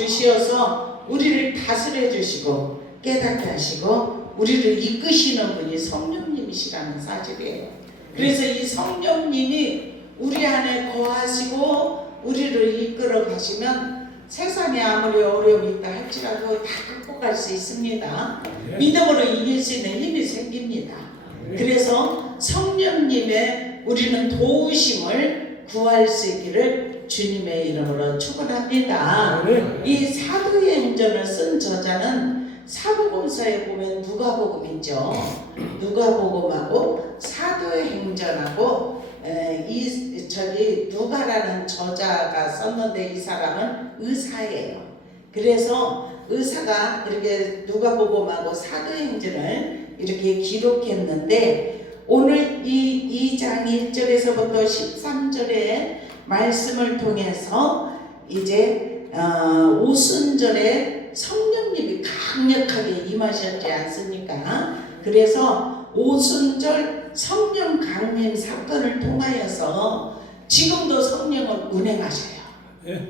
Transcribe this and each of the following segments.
주시어서 우리를 다스려 주시고 깨닫게 하시고 우리를 이끄시는 분이 성령님이시라는 사실이에요. 그래서 이 성령님이 우리 안에 거하시고 우리를 이끌어 가시면 세상에 아무리 어려움이 있다 할지라도 다 극복할 수 있습니다. 믿음으로 이길 수 있는 힘이 생깁니다. 그래서 성령님의 우리는 도우심을 구할 수 있기를 주님의 이름으로 축원합니다. 이 사도행전을 쓴 저자는 사복음서에 보면 누가복음 있죠. 누가복음하고 사도행전하고 누가라는 저자가 썼는데 이 사람은 의사예요. 그래서 의사가 이렇게 누가복음하고 사도행전을 이렇게 기록했는데 오늘 이 2장 1절에서부터 13절의 말씀을 통해서 이제 오순절에 성령님이 강력하게 임하셨지 않습니까? 그래서 오순절 성령 강림 사건을 통하여서 지금도 성령을 운행하셔요.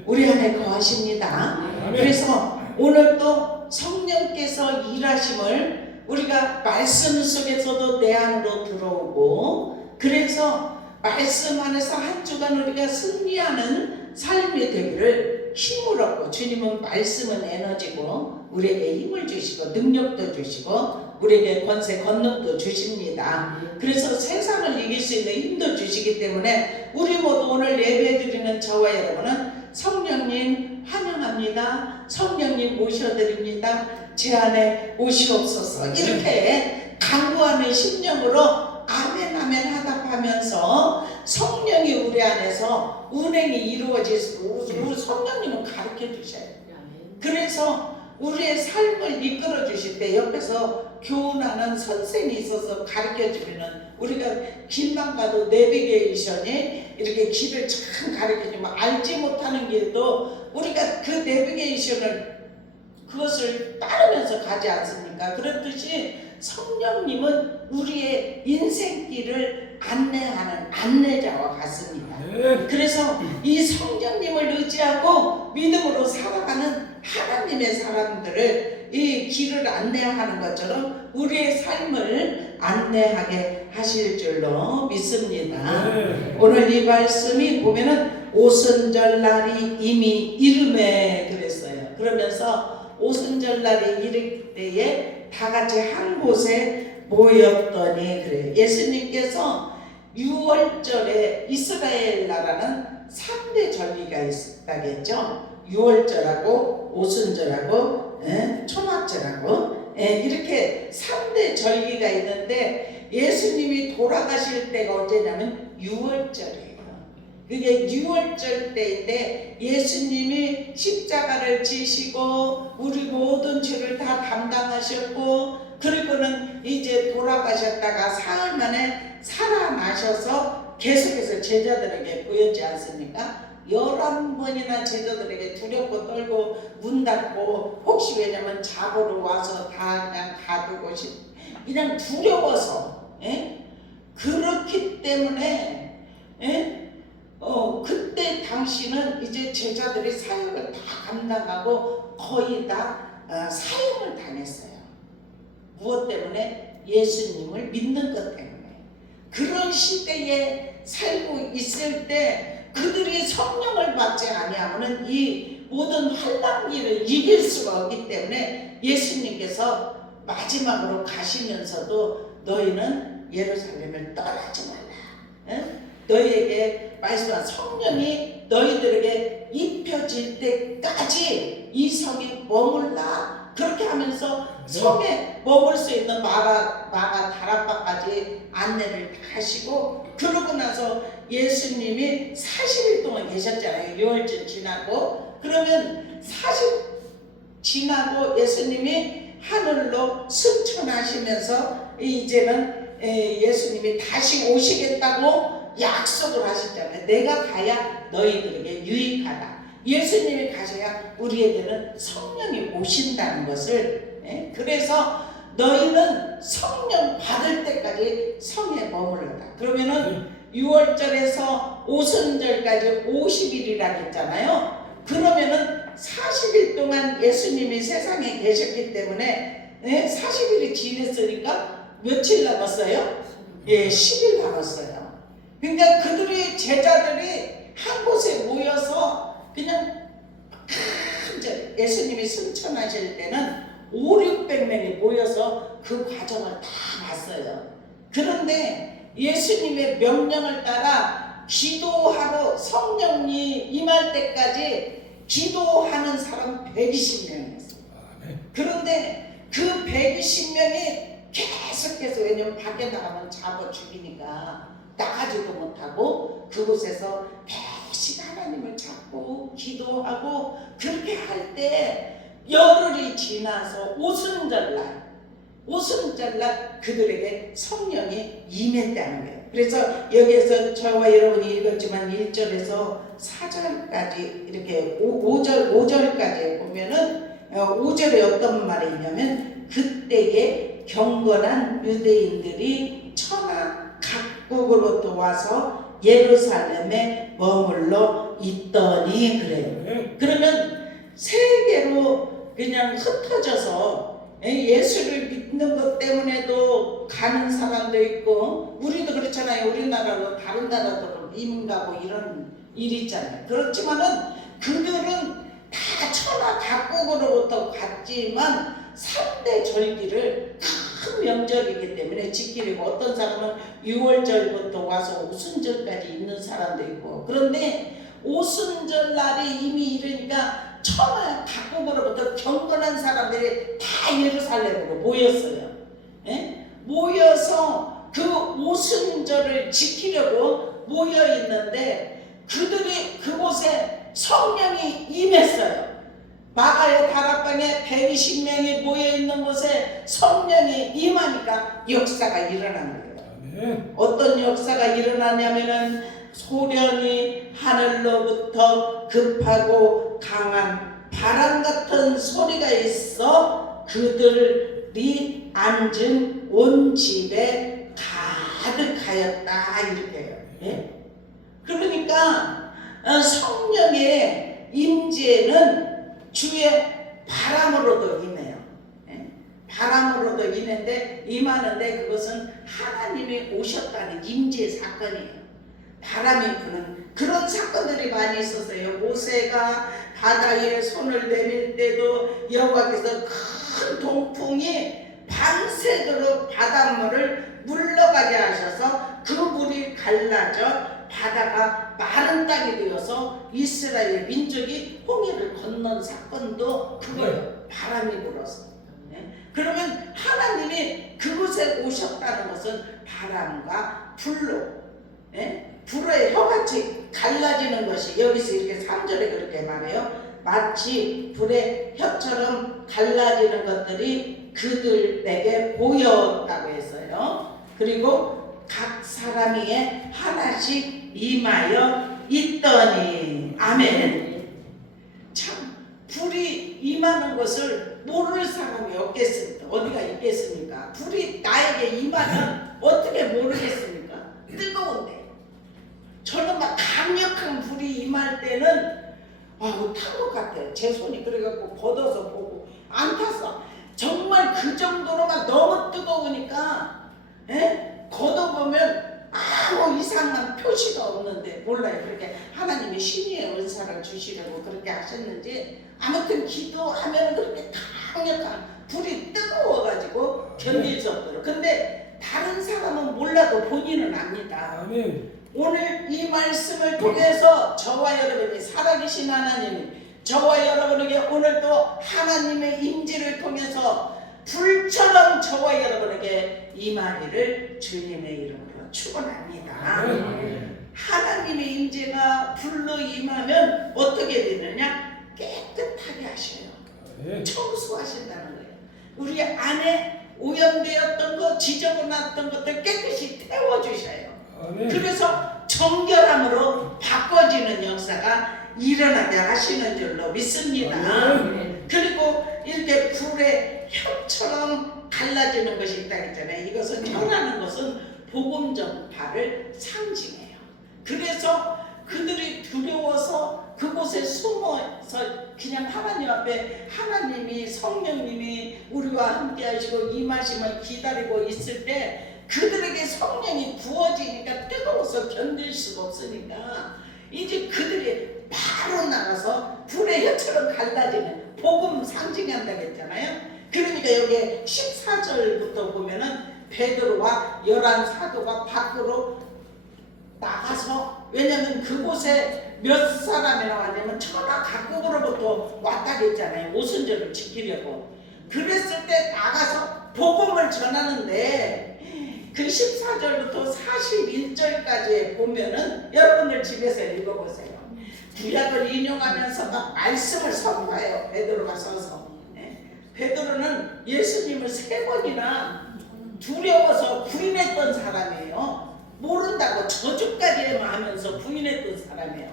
우리 안에 거하십니다. 그래서 오늘도 성령께서 일하심을 우리가 말씀 속에서도 내 안으로 들어오고 그래서 말씀 안에서 한 주간 우리가 승리하는 삶이 되기를 힘을 얻고 주님은 말씀은 에너지고 우리에게 힘을 주시고 능력도 주시고 우리에게 권세 권능도 주십니다. 그래서 세상을 이길 수 있는 힘도 주시기 때문에 우리 모두 오늘 예배드리는 저와 여러분은 성령님 환영합니다. 성령님 모셔드립니다. 제 안에 오시옵소서 이렇게 간구하는 심령으로 아멘 아멘 하답하면서 성령이 우리 안에서 운행이 이루어지고 우리 성령님은 가르쳐 주셔요. 그래서 우리의 삶을 이끌어 주실 때 옆에서 교훈하는 선생이 있어서 가르쳐 주면 우리가 길만 가도 내비게이션이 이렇게 길을 참 가르쳐 주면 알지 못하는 길도 우리가 그 내비게이션을 그것을 따르면서 가지 않습니까? 그렇듯이 성령님은 우리의 인생길을 안내하는 안내자와 같습니다. 그래서 이 성령님을 의지하고 믿음으로 살아가는 하나님의 사람들을 이 길을 안내하는 것처럼 우리의 삶을 안내하게 하실 줄로 믿습니다. 오늘 이 말씀이 보면은 오순절 날이 이미 이름에 그랬어요. 그러면서 오순절 날이 이를 때에 다 같이 한 곳에 모였더니 그래요. 예수님께서 6월절에 이스라엘 나라는 3대 절기가 있다겠죠. 6월절하고 오순절하고 초막절하고 이렇게 3대 절기가 있는데 예수님이 돌아가실 때가 언제냐면 6월절이에요. 그게 6월절 때인데 예수님이 십자가를 지시고 우리 모든 죄를 다 담당하셨고 그리고는 이제 돌아가셨다가 사흘 만에 살아나셔서 계속해서 제자들에게 보였지 않습니까? 11번이나 제자들에게 두렵고 떨고 문 닫고 혹시 왜냐면 자고로 와서 다 그냥 가두고 그냥 두려워서 그렇기 때문에 그때 당시는 이제 제자들이 사역을 다 감당하고 거의 다 사형을 당했어요. 무엇 때문에? 예수님을 믿는 것 때문에. 그런 시대에 살고 있을 때 그들이 성령을 받지 아니하면 이 모든 환난기를 이길 수가 없기 때문에 예수님께서 마지막으로 가시면서도 너희는 예루살렘을 떠나지 말라. 너희에게 말씀한 성령이 너희들에게 입혀질 때까지 이 성에 머물라. 그렇게 하면서 성에 머물 수 있는 마가 다락방까지 안내를 하시고 그러고 나서 예수님이 40일 동안 계셨잖아요. 6월절 지나고 그러면 40 지나고 예수님이 하늘로 승천하시면서 이제는 예수님이 다시 오시겠다고 약속을 하셨잖아요. 내가 가야 너희들에게 유익하다. 예수님이 가셔야 우리에게는 성령이 오신다는 것을 그래서 너희는 성령 받을 때까지 성에 머무르다. 그러면은 6월절에서 오순절까지 50일이라고 했잖아요. 그러면은 40일 동안 예수님이 세상에 계셨기 때문에 40일이 지냈으니까 며칠 남았어요? 예, 10일 남았어요. 그러니까 그들의 제자들이 한 곳에 모여서 그냥 예수님이 승천하실 때는 500~600명이 모여서 그 과정을 다 봤어요. 그런데 예수님의 명령을 따라 기도하러 성령이 임할 때까지 기도하는 사람 120명이었어요. 그런데 그 120명이 계속해서, 왜냐면 밖에 나가면 잡아 죽이니까 나가지도 못하고 그곳에서 계속 하나님을 잡고 기도하고 그렇게 할 때 열흘이 지나서 오순절날 그들에게 성령이 임했다는 거예요. 그래서 여기에서 저와 여러분이 읽었지만 1절에서 4절까지 이렇게 5절까지 보면은 5절에 어떤 말이 있냐면, 그때에 경건한 유대인들이 천하 각국으로부터 와서 예루살렘에 머물러 있더니 그래요. 그러면 세계로 그냥 흩어져서 예수를 믿는 것 때문에도 가는 사람도 있고, 우리도 그렇잖아요. 우리나라로 다른 나라도 이민 가고 이런 일이 있잖아요. 그렇지만은 그들은 다 천하 각국으로부터 갔지만 3대 절기를 큰 명절이기 때문에 지키려고, 어떤 사람은 6월절부터 와서 오순절까지 있는 사람도 있고, 그런데 오순절 날이 이미 이르니까 천하 각국으로부터 경건한 사람들이 다 예루살렘으로 모였어요. 모여서 그 오순절을 지키려고 모여 있는데 그들이 그곳에 성령이 임했어요. 마가의 다락방에 120명이 모여 있는 곳에 성령이 임하니까 역사가 일어난 거예요. 어떤 역사가 일어나냐면은 소련이 하늘로부터 급하고 강한 바람 같은 소리가 있어 그들이 앉은 온 집에 가득하였다, 이렇게요. 그러니까 성령의 임재는 주의 바람으로도 임해요. 바람으로도 임하는데 그것은 하나님이 오셨다는 임재 사건이에요. 바람이 부는 그런 사건들이 많이 있었어요. 모세가 바다 위에 손을 내밀 때도 여호와께서 큰 동풍이 밤새도록 바닷물을 물러가게 하셔서 그 물이 갈라져 바다가 마른 땅이 되어서 이스라엘 민족이 홍해를 건넌 사건도 그거예요. 바람이 불어서. 그러면 하나님이 그곳에 오셨다는 것은 바람과 불로, 불의 혀같이 갈라지는 것이, 여기서 이렇게 3절에 그렇게 말해요. 마치 불의 혀처럼 갈라지는 것들이 그들에게 보였다고 했어요. 그리고 각 사람 위에 하나씩 임하여 있더니, 아멘. 참 불이 임하는 것을 모를 사람이 없겠습니까? 어디가 있겠습니까? 불이 나에게 임하면 어떻게 모르겠습니까? 뜨거운데. 저는 막 강력한 불이 임할 때는 탄 것 같아요. 제 손이 그래갖고 걷어서 보고 안 탔어. 정말 그 정도로만 너무 뜨거우니까 걷어보면 아무 이상한 표시가 없는데, 몰라요. 그렇게 하나님이 신의의 은사를 주시려고 그렇게 하셨는지, 아무튼 기도하면 그렇게 강력한 불이 뜨거워가지고 견딜 수 없도록. 근데 다른 사람은 몰라도 본인은 압니다. 아멘. 오늘 이 말씀을 통해서 저와 여러분이, 살아계신 하나님이 저와 여러분에게 오늘도 하나님의 임재를 통해서 불처럼 저와 여러분에게 임하기를 주님의 이름으로 축원합니다. 하나님의 임재가 불로 임하면 어떻게 되느냐? 깨끗하게 하셔요. 청소하신다는 거예요. 우리 안에 오염되었던 것, 지저분했던 것들 깨끗이 태워주셔요. 그래서 정결함으로 바꿔지는 역사가 일어나게 하시는 줄로 믿습니다. 그리고 이렇게 불의 혀처럼 갈라지는 것이 있다 했잖아요. 이것은 혀라는 것은 복음 전파를 상징해요. 그래서 그들이 두려워서 그곳에 숨어서 그냥 하나님 앞에 하나님이 성령님이 우리와 함께 하시고 임하심을 기다리고 있을 때 그들에게 성령이 부어지니까 뜨거워서 견딜 수가 없으니까 이제 그들이 바로 나가서 불의 혀처럼 갈라지는 복음 상징한다고 했잖아요. 그러니까 여기 14절부터 보면은 베드로와 11사도가 밖으로 나가서, 왜냐면 그곳에 몇 사람이나 왔냐면 천하 각국으로부터 왔다 했잖아요. 오순절을 지키려고. 그랬을 때 나가서 복음을 전하는데 그 14절부터 41절까지 보면은 여러분들 집에서 읽어보세요. 구약을 인용하면서 막 말씀을 선포해요. 베드로가 서서. 베드로는 예수님을 3번이나 두려워서 부인했던 사람이에요. 모른다고 저주까지 하면서 부인했던 사람이에요.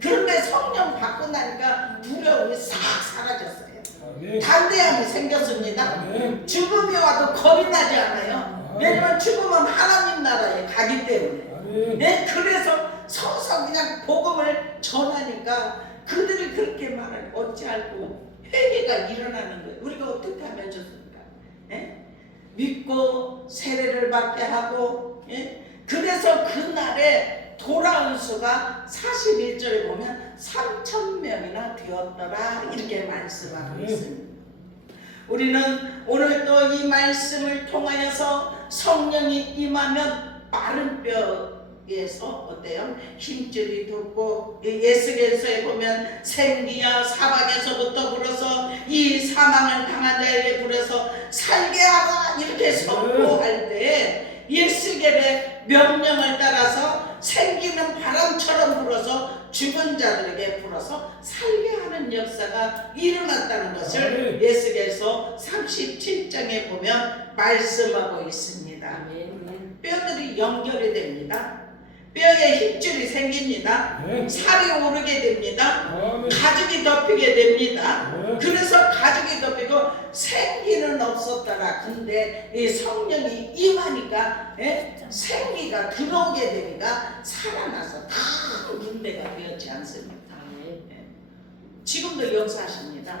그런데 성령 받고 나니까 두려움이 싹 사라졌어요. 담대함이 생겼습니다. 죽음이 와도 겁이 나지 않아요. 왜냐면 죽음은 하나님 나라에 가기 때문에. 네, 그래서 서서 그냥 복음을 전하니까 그들이 그렇게 말을 어찌할고 회개가 일어나는 거예요. 우리가 어떻게 하면 좋습니까? 예? 믿고 세례를 받게 하고, 예? 그래서 그날에 돌아온 수가 41절에 보면 3,000명이나 되었더라 이렇게 말씀하고 있습니다. 우리는 오늘 또 이 말씀을 통하여서 성령이 임하면 마른 뼈에서 어때요? 힘줄이 돋고, 예수께서에 보면 생기야 사막에서부터 불어서 이 사망을 당한 자에게 불어서 살게 하라 이렇게 선포할 때 예수께의 명령을 따라서 생기는 바람처럼 불어서 죽은 자들에게 불어서 살게 하는 역사가 일어났다는 것을 예수께서 37장에 보면 말씀하고 있습니다. 뼈들이 연결이 됩니다. 뼈에 힘줄이 생깁니다. 살이 오르게 됩니다. 가죽이 덮이게 됩니다. 그래서 가죽이 덮이고 생기는 없었더라. 근데 이 성령이 임하니까 생기가 들어오게 되니까 살아나서 다 군대가 되었지 않습니까? 지금도 역사하십니다.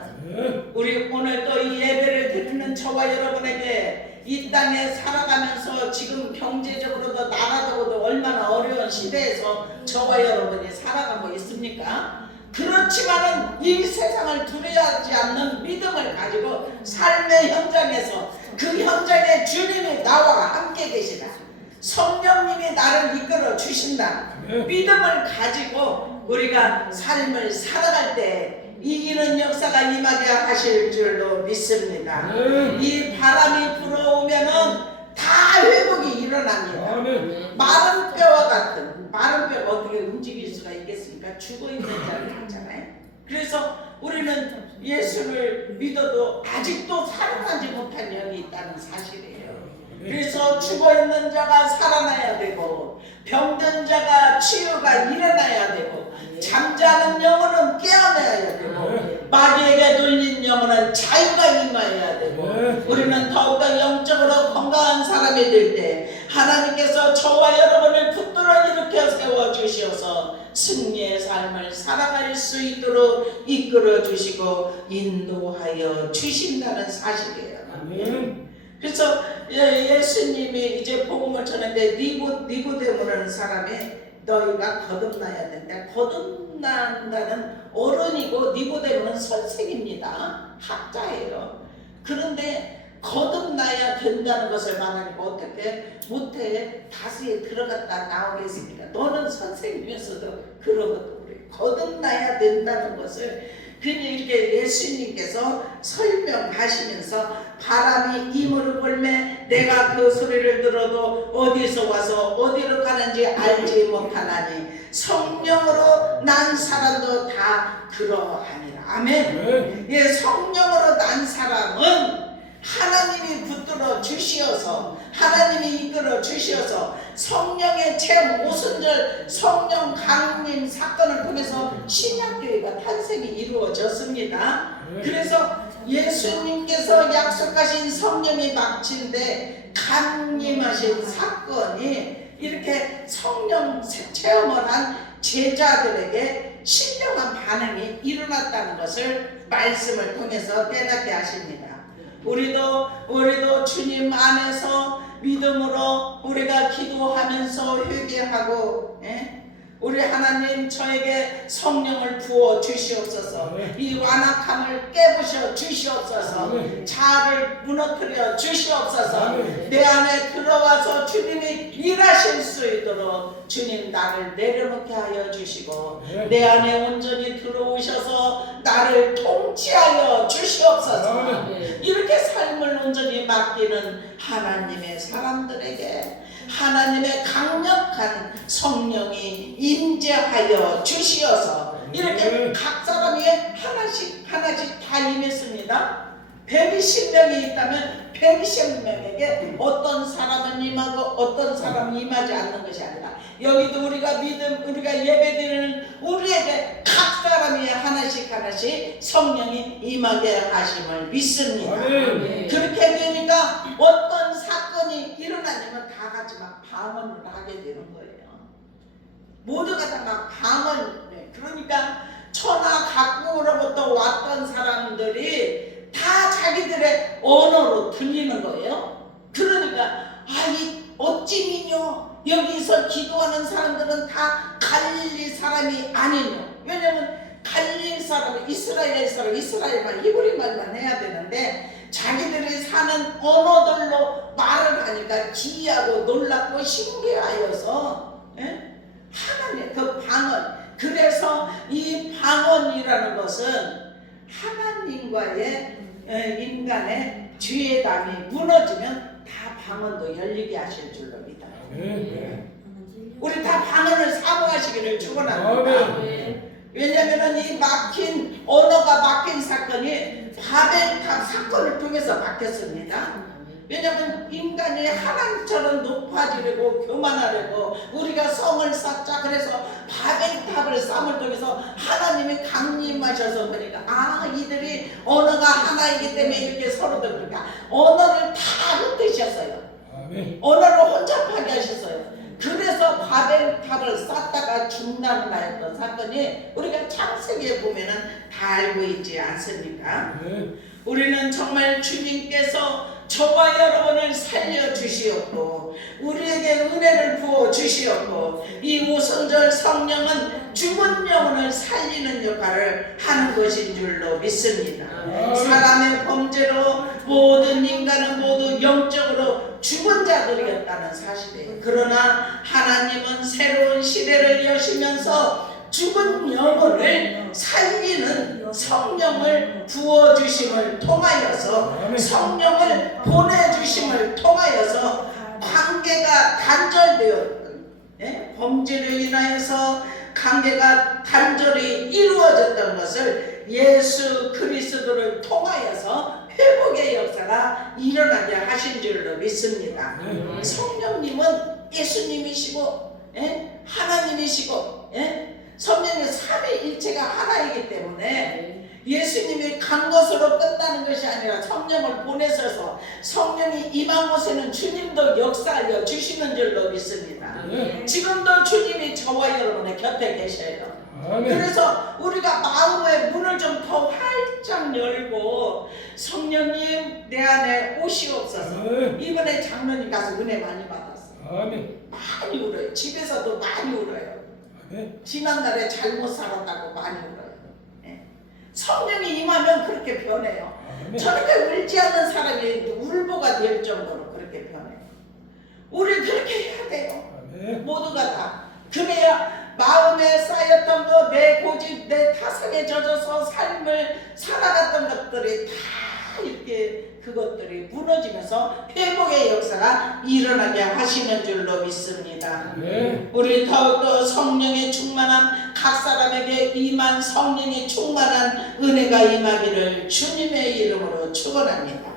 우리 오늘 또 이 예배를 드리는 저와 여러분에게 이 땅에 살아가면서 지금 경제적으로도 나라적으로도 얼마나 어려운 시대에서 저와 여러분이 살아가고 있습니까? 그렇지만은 이 세상을 두려워하지 않는 믿음을 가지고 삶의 현장에서 그 현장에 주님이 나와 함께 계시다. 성령님이 나를 이끌어 주신다. 믿음을 가지고 우리가 삶을 살아갈 때 이기는 역사가 임하게 하실 줄로 믿습니다. 이 바람이 불어오면은 다 회복이 일어납니다. 마른 뼈와 같은, 마른 뼈가 어떻게 움직일 수가 있겠습니까? 죽어있는 자를 하잖아요. 그래서 우리는 예수를 믿어도 아직도 살아나지 못한 영이 있다는 사실이에요. 그래서 죽어있는 자가 살아나야 되고 병든 자가 치유가 일어나야 되고 잠자는 영혼은 깨어나야 되고 마귀에게 눌린 영혼은 자유가 임하여야 되고 우리는 더욱더 영적으로 건강한 사람이 될 때 하나님께서 저와 여러분을 붙들어 일으켜 세워주셔서 승리의 삶을 살아갈 수 있도록 이끌어 주시고 인도하여 주신다는 사실이에요. 그래서 예수님이 이제 복음을 전했는데 니고데모라는 사람이 너희가 거듭나야 된다. 거듭난다는 어른이고 니고데모는 선생입니다. 학자예요. 그런데 거듭나야 된다는 것을 말하니까 어떻게 못해 다시에 들어갔다 나오겠습니까? 너는 선생님이면서도 그러거든. 우리 거듭나야 된다는 것을 그냥 이렇게 예수님께서 설명하시면서 바람이 이물을 불매 내가 그 소리를 들어도 어디서 와서 어디로 가는지 알지 못하나니 성령으로 난 사람도 다 그러하니라. 아멘. 예, 성령으로 난 사람은 하나님이 붙들어 주시어서 하나님이 이끌어 주시어서 성령의 체험 오순절 성령 강림 사건을 통해서 신약교회가 탄생이 이루어졌습니다. 그래서 예수님께서 약속하신 성령이 막친데 강림하신 사건이 이렇게 성령 체험을 한 제자들에게 신령한 반응이 일어났다는 것을 말씀을 통해서 깨닫게 하십니다. 우리도 주님 안에서 믿음으로 우리가 기도하면서 회개하고, 우리 하나님 저에게 성령을 부어 주시옵소서. 이 완악함을 깨부셔 주시옵소서. 자아를 무너뜨려 주시옵소서. 내 안에 들어와서 주님이 일하실 수 있도록 주님 나를 내려놓게 하여 주시고, 내 안에 온전히 들어오셔서 나를 통치하여 주시옵소서. 이렇게 삶을 온전히 맡기는 하나님의 사람들에게 하나님의 강력한 성령이 임재하여 주시어서 이렇게 각 사람이 하나씩 다 임했습니다. 120명이 있다면 120명에게 어떤 사람은 임하고 어떤 사람은 임하지 않는 것이 아니라, 여기도 우리가 예배드리는 우리에게 각 사람이 하나씩 성령이 임하게 하심을 믿습니다. 그렇게 되니까 어떤 사건이 일어나면 다 같이 막 방언을 하게 되는 거예요. 모두가 다 막 방언. 그러니까 천하 각국으로부터 왔던 사람들이 다 자기들의 언어로 들리는 거예요. 그러니까 이 어찌미뇨, 여기서 기도하는 사람들은 다 갈릴리 사람이 아니뇨. 왜냐면 갈릴리 사람은 이스라엘만 히브리말만 해야 되는데, 자기들이 사는 언어들로 말을 하니까 기이하고 놀랍고 신기하여서 하나님 그 방언. 그래서 이 방언이라는 것은 하나님과의 인간의 죄담이 무너지면 다 방언도 열리게 하실 줄로 믿어요. 우리 다 방언을 사모하시기를 축원합니다. 왜냐하면 이 언어가 막힌 사건이 바벨탑 사건을 통해서 막혔습니다. 왜냐하면 인간이 하나님처럼 높아지려고 교만하려고 우리가 성을 쌓자 그래서 바벨탑을 쌓음을 통해서 하나님이 강림하셔서 보니까 이들이 언어가 하나이기 때문에 이렇게 서로들 그러니까 언어를 다 흩으셨어요. 언어를 혼잡하게 하셨어요. 그래서 바벨탑을 쌓다가 중단하였던 사건이 우리가 창세기에 보면은 다 알고 있지 않습니까? 우리는 정말 주님께서 저와 여러분을 살려주시었고 우리에게 은혜를 부어주시었고, 이 오순절 성령은 죽은 영혼을 살리는 역할을 하는 것인 줄로 믿습니다. 사람의 범죄로 모든 인간은 모두 영적으로 죽은 자들이었다는 사실이에요. 그러나 하나님은 새로운 시대를 여시면서 죽은 영혼을 살리는 성령을 부어주심을 통하여서, 성령을 보내주심을 통하여서 관계가 단절되었던, 범죄로 인하여서 관계가 단절이 이루어졌던 것을 예수 그리스도를 통하여서 회복의 역사가 일어나게 하신 줄로 믿습니다. 성령님은 예수님이시고 하나님이시고 성령의 삼위일체가 하나이기 때문에 예수님이 간 것으로 끝나는 것이 아니라 성령을 보내셔서 성령이 임한 곳에는 주님도 역사하여 주시는 줄로 믿습니다. 지금도 주님이 저와 여러분의 곁에 계셔요. 그래서 우리가 마음의 문을 좀 더 활짝 열고 성령님 내 안에 오시옵소서. 이번에 장로님 가서 은혜 많이 받았어요. 많이 울어요. 집에서도 많이 울어요. 지난날에 잘못 살았다고 많이 울어요. 성령이 임하면 그렇게 변해요. 저렇게 울지 않는 사람이 울보가 될 정도로 그렇게 변해요. 우리 그렇게 해야 돼요. 모두가 다. 그래야 마음에 쌓였던 거, 내 고집, 내 타성에 젖어서 삶을 살아갔던 것들이 다 이렇게 그것들이 무너지면서 회복의 역사가 일어나게 하시는 줄로 믿습니다. 우리 더욱더 성령의 충만한 각 사람에게 임한 성령의 충만한 은혜가 임하기를 주님의 이름으로 축원합니다.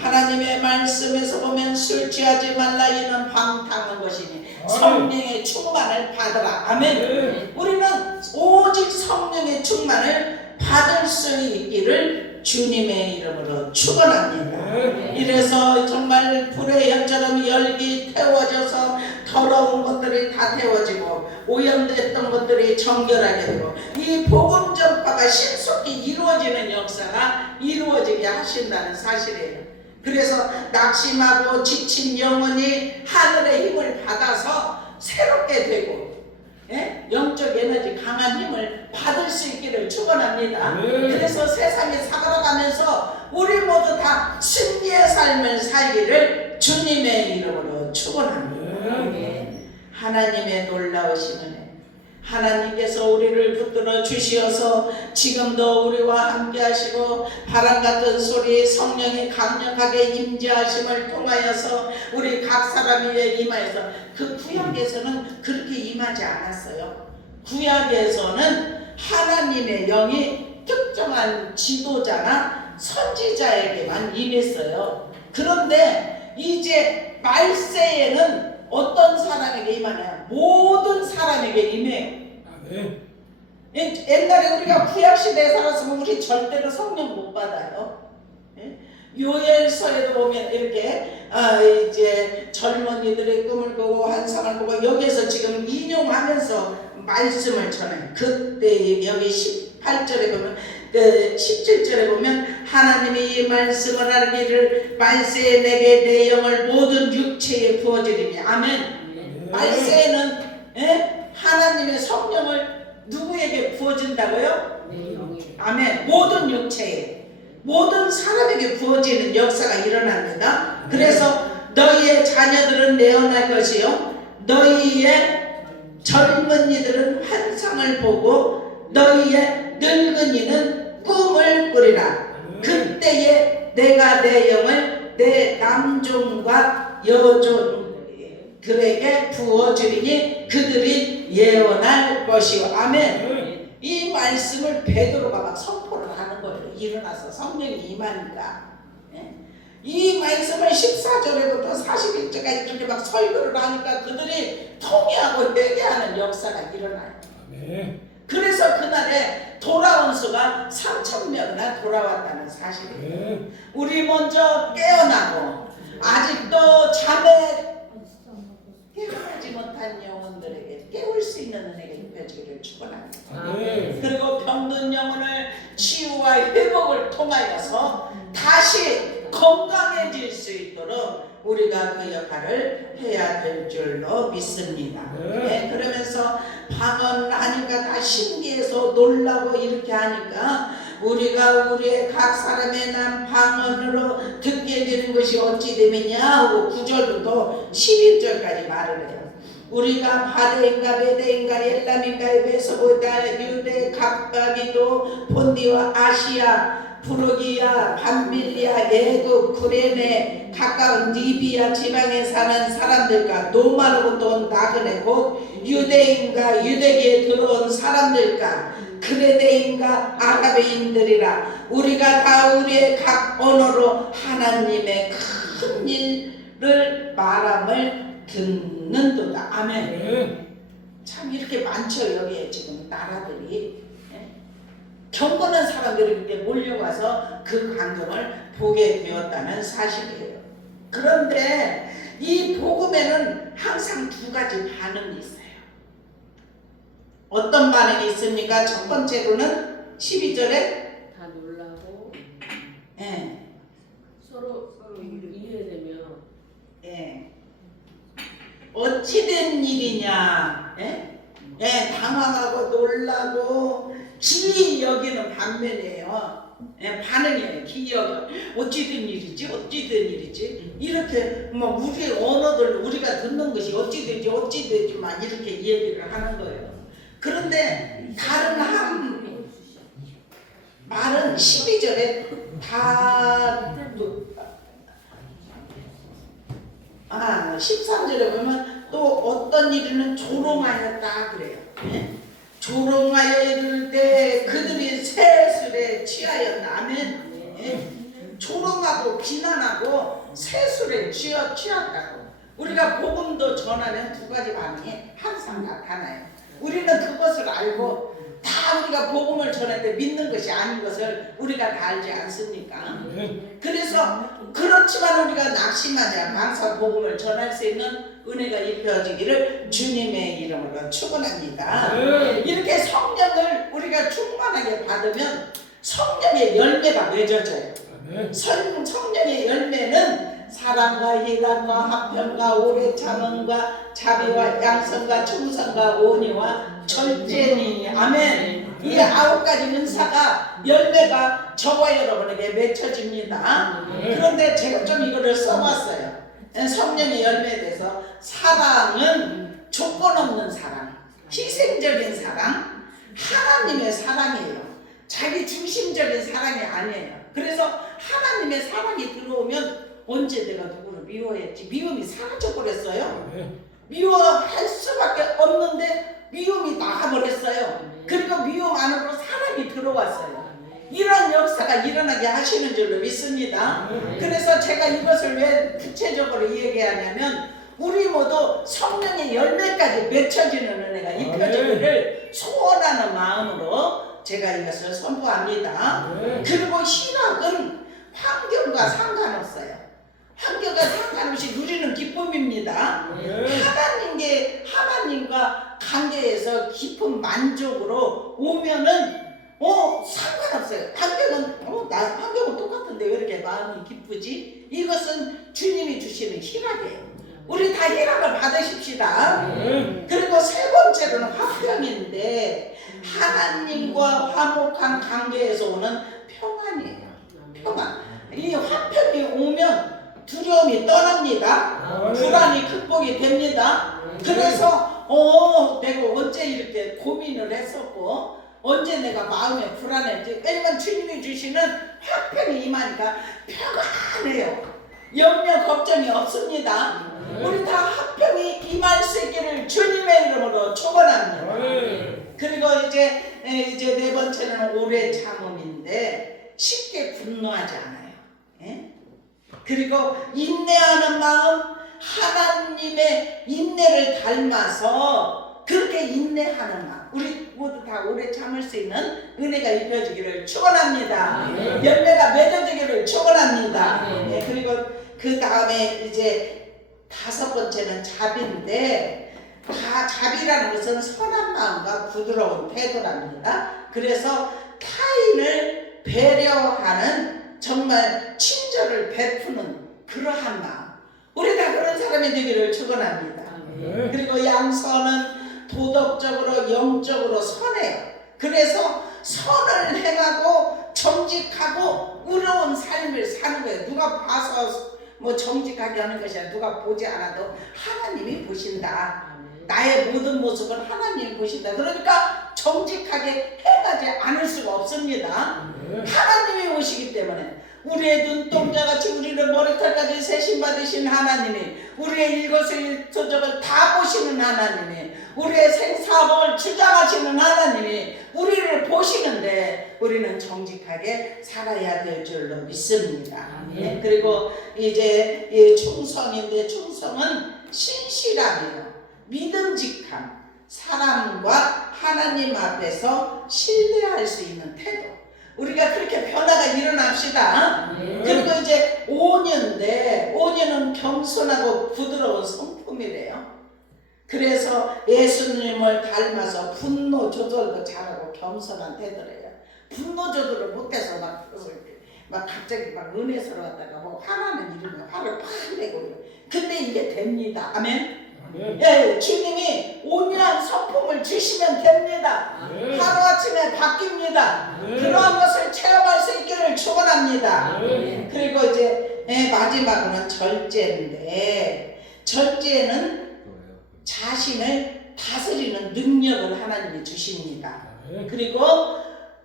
하나님의 말씀에서 보면 술 취하지 말라 이는 방탕한 것이니 성령의 충만을 받으라. 아멘. 우리는 오직 성령의 충만을 받을 수 있기를 주님의 이름으로 축원합니다. 이래서 정말 불의 혀처럼 열기 태워져서 더러운 것들이 다 태워지고 오염됐던 것들이 정결하게 되고 이 복음 전파가 신속히 이루어지는 역사가 이루어지게 하신다는 사실이에요. 그래서 낙심하고 지친 영혼이 하늘의 힘을 받아서 새롭게 되고 영적 에너지 강한 힘을 받을 수 있기를 축원합니다. 그래서 세상에 살아가면서 우리 모두 다 승리의 삶을 살기를 주님의 이름으로 축원합니다. 하나님의 놀라우신 은혜, 하나님께서 우리를 붙들어 주시어서 지금도 우리와 함께 하시고 바람같은 소리 성령이 강력하게 임재하심을 통하여서 우리 각 사람 위에 임하여서 그 구약에서는 그렇게 임하지 않았어요. 구약에서는 하나님의 영이 특정한 지도자나 선지자에게만 임했어요. 그런데 이제 말세에는 어떤 사람에게 임하냐? 모든 사람에게 임해요. 옛날에 우리가 구약시대에 살았으면 우리 절대로 성령 못 받아요. 요엘서에도 보면 이렇게 이제 젊은이들의 꿈을 꾸고 환상을 보고 여기에서 지금 인용하면서 말씀을 전해요. 그때 여기 18절에 보면 17절에 보면 하나님이 이 말씀을 하기를 말세에 내게 내 영을 모든 육체에 부어주리니 아멘. 말세에는 하나님의 성령을 누구에게 부어준다고요? 아멘. 모든 육체에 모든 사람에게 부어지는 역사가 일어납니다. 그래서 너희의 자녀들은 내어날 것이요 너희의 젊은이들은 환상을 보고 너희의 늙은이는 꿈을 꾸리라. 그때에 내가 내 영을 내 남종과 여종들에게 부어주리니 그들이 예언할 것이요 아멘. 이 말씀을 베드로가 막 선포를 하는 거예요. 일어나서 성령이 임하니까. 이 말씀을 14절에부터 41절까지 이렇게 막 설교를 하니까 그들이 통회하고 회개하는 역사가 일어나요. 그래서 그날에 돌아온 수가 3,000명이나 돌아왔다는 사실이에요. 우리 먼저 깨어나고 아직도 잠에 깨어나지 못한 영혼들에게 깨울 수 있는 은혜가 입혀지기를 축원합니다. 그리고 병든 영혼을 치유와 회복을 통하여서 다시 건강해질 수 있도록 우리가 그 역할을 해야 될 줄로 믿습니다. 그러면서 방언하니까 다 신기해서 놀라고 이렇게 하니까 우리가 우리의 각 사람의 난 방언으로 듣게 되는 것이 어찌 되느냐 하고 9절부터 11절까지 말을 해요. 우리가 바데인가 베데인가 엘람인가 에베소보다 유대 갑바기도 본디와 아시아 부르기아 밤빌리아 예굽 구레네 가까운 리비아 지방에 사는 사람들과 노마로부터 온 나그네 곧 유대인과 유대기에 들어온 사람들과 그레데인과 아라비인들이라 우리가 다 우리의 각 언어로 하나님의 큰 일을 말함을 듣는도다. 아멘. 참 이렇게 많죠. 여기에 지금 나라들이 경건한 사람들이 이렇게 몰려와서 그 광경을 보게 되었다는 사실이에요. 그런데 이 복음에는 항상 두 가지 반응이 있어요. 어떤 반응이 있습니까? 첫 번째로는 12절에 다 놀라고 예. 서로 이해되면 어찌된 일이냐 당황하고 놀라고 기이 여기는 반면이에요. 반응이에요. 기이 여겨 어찌된 일이지 이렇게 뭐 우리 언어들 우리가 듣는 것이 어찌되지만 이렇게 얘기를 하는 거예요. 그런데 다른 한 말은 12절에 다 13절에 보면 또 어떤 일은 조롱하였다 그래요. 조롱하여 이를 때 그들이 세술에 취하였나. 아멘. 조롱하고 비난하고 세술에 취했다고. 우리가 복음도 전하면 두 가지 반응이 항상 나타나요. 우리는 그것을 알고 다 우리가 복음을 전할 때 믿는 것이 아닌 것을 우리가 다 알지 않습니까? 그래서 그래서 그렇지만 우리가 낙심하지 않고 항상 복음을 전할 수 있는 은혜가 입혀지기를 주님의 이름으로 축원합니다. 이렇게 성령을 우리가 충만하게 받으면 성령의 열매가 맺어져요. 성령의 열매는 사랑과 희락과 화평과 오래 참음과 자비와 양선과 충성과 온유와 절제니. 아멘. 이 9가지 은사가 열매가 저와 여러분에게 맺혀집니다. 그런데 제가 좀 이거를 써봤어요. 성령의 열매에 대해서 사랑은 조건 없는 사랑, 희생적인 사랑, 하나님의 사랑이에요. 자기 중심적인 사랑이 아니에요. 그래서 하나님의 사랑이 들어오면 언제 내가 누구를 미워했지? 미움이 사라져버렸어요. 미워할 수밖에 없는데 미움이 나가버렸어요. 그리고 미움 안으로 사랑이 들어왔어요. 이런 역사가 일어나게 하시는 줄로 믿습니다. 그래서 제가 이것을 왜 구체적으로 얘기하냐면 우리 모두 성령의 열매까지 맺혀지는 은혜가 입혀지기를 소원하는 마음으로 제가 이것을 선포합니다. 그리고 희락은 환경과 상관없어요. 환경과 상관없이 누리는 기쁨입니다. 하나님과 관계에서 깊은 만족으로 오면은 상관없어요. 환경은 똑같은데 왜 이렇게 마음이 기쁘지? 이것은 주님이 주시는 희락이에요. 우리 다 희락을 받으십시다. 그리고 세 번째로는 화평인데 하나님과 화목한 관계에서 오는 평안이에요. 평안. 이 화평이 오면 두려움이 떠납니다. 불안이 극복이 됩니다. 그래서 내가 언제 이렇게 고민을 했었고 언제 내가 마음에 불안했지? 왜냐면 주님이 주시는 화평이 임하니까 평안해요. 염려 걱정이 없습니다. 우리 다 화평이 임할 수 있기를 주님의 이름으로 축원합니다. 그리고 이제 네 번째는 오래 참음인데 쉽게 분노하지 않아요. 예? 그리고 인내하는 마음, 하나님의 인내를 닮아서 그렇게 인내하는 마음. 우리 모두 다 오래 참을 수 있는 은혜가 입혀지기를 축원합니다. 열매가 맺어지기를 축원합니다. 예, 그리고 그 다음에 이제 5번째는 자비인데 자비라는 것은 선한 마음과 부드러운 태도랍니다. 그래서 타인을 배려하는 정말 친절을 베푸는 그러한 마음. 우리 다 그런 사람이 되기를 축원합니다. 그리고 양선은 도덕적으로 영적으로 선해요. 그래서 선을 행하고 정직하고 의로운 삶을 사는 거예요. 누가 봐서 뭐 정직하게 하는 것이 아니라 누가 보지 않아도 하나님이 보신다. 나의 모든 모습을 하나님이 보신다. 그러니까 정직하게 행하지 않을 수가 없습니다. 하나님이 오시기 때문에 우리의 눈동자같이 우리를 머리털까지 세심받으신 하나님이 우리의 일거수일투족을 다 보시는 하나님이 우리의 생사복을 주장하시는 하나님이 우리를 보시는데 우리는 정직하게 살아야 될 줄로 믿습니다. 네, 그리고 이제 충성인데 충성은 신실함이에요. 믿음직함, 사람과 하나님 앞에서 신뢰할 수 있는 태도. 우리가 그렇게 변화가 일어납시다. 그리고 이제 온유인데 온유는 겸손하고 부드러운 성품이래요. 그래서 예수님을 닮아서 분노 조절도 잘하고 겸손한 태도래요. 분노 조절을 못해서 막 갑자기 막 은혜스러웠다가 뭐 화나는 이런 거 화를 팍 내고 근데 이게 됩니다. 아멘. 예, 주님이 온유한 성품을 주시면 됩니다. 하루아침에 바뀝니다. 그러한 것을 체험할 수 있기를 축원합니다. 그리고 이제 마지막으로는 절제인데 절제는 자신을 다스리는 능력을 하나님이 주십니다. 그리고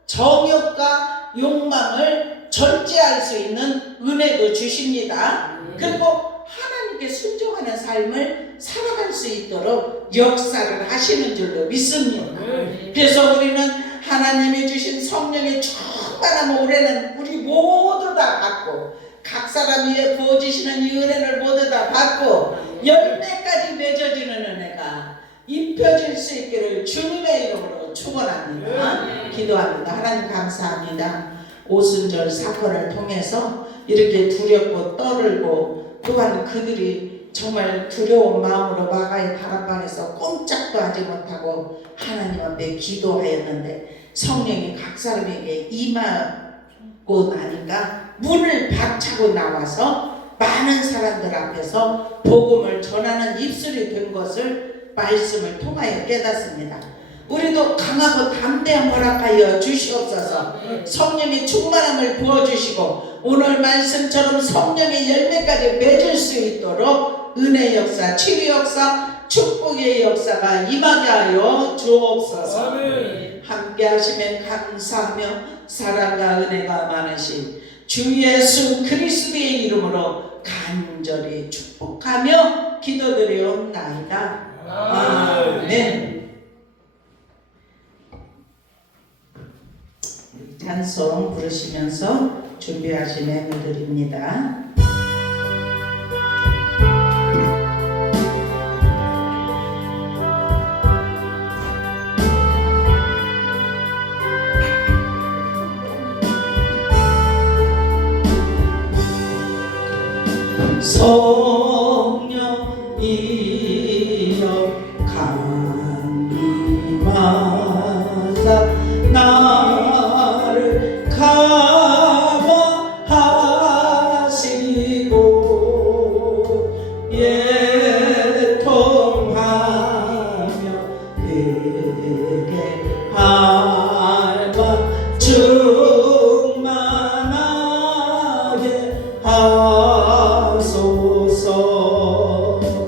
정욕과 욕망을 절제할 수 있는 은혜도 주십니다. 그리고 하나님께 순종하는 삶을 살아갈 수 있도록 역사를 하시는 줄로 믿습니다. 그래서 우리는 하나님이 주신 성령의 충만한 올해는 우리 모두 다 받고 각 사람 위에 부어지시는 이 은혜를 모두 다 받고 열매까지 맺어지는 은혜가 입혀질 수 있기를 주님의 이름으로 축원합니다. 기도합니다. 하나님 감사합니다. 오순절 사건을 통해서 이렇게 두렵고 떨고 또한 그들이 정말 두려운 마음으로 마가의 다락방에서 꼼짝도 하지 못하고 하나님 앞에 기도하였는데 성령이 각 사람에게 임하고 나니까 문을 박차고 나와서 많은 사람들 앞에서 복음을 전하는 입술이 된 것을 말씀을 통하여 깨닫습니다. 우리도 강하고 담대한 허락하여 주시옵소서. 성령의 충만함을 부어주시고 오늘 말씀처럼 성령의 열매까지 맺을 수 있도록 은혜 역사, 치유 역사, 축복의 역사가 임하게 하여 주옵소서. 함께 하시면 감사하며 사랑과 은혜가 많으신 주 예수 그리스도의 이름으로 간절히 축복하며 기도드리옵나이다. 아멘. 찬송 부르시면서 준비하신 예물드립니다. 소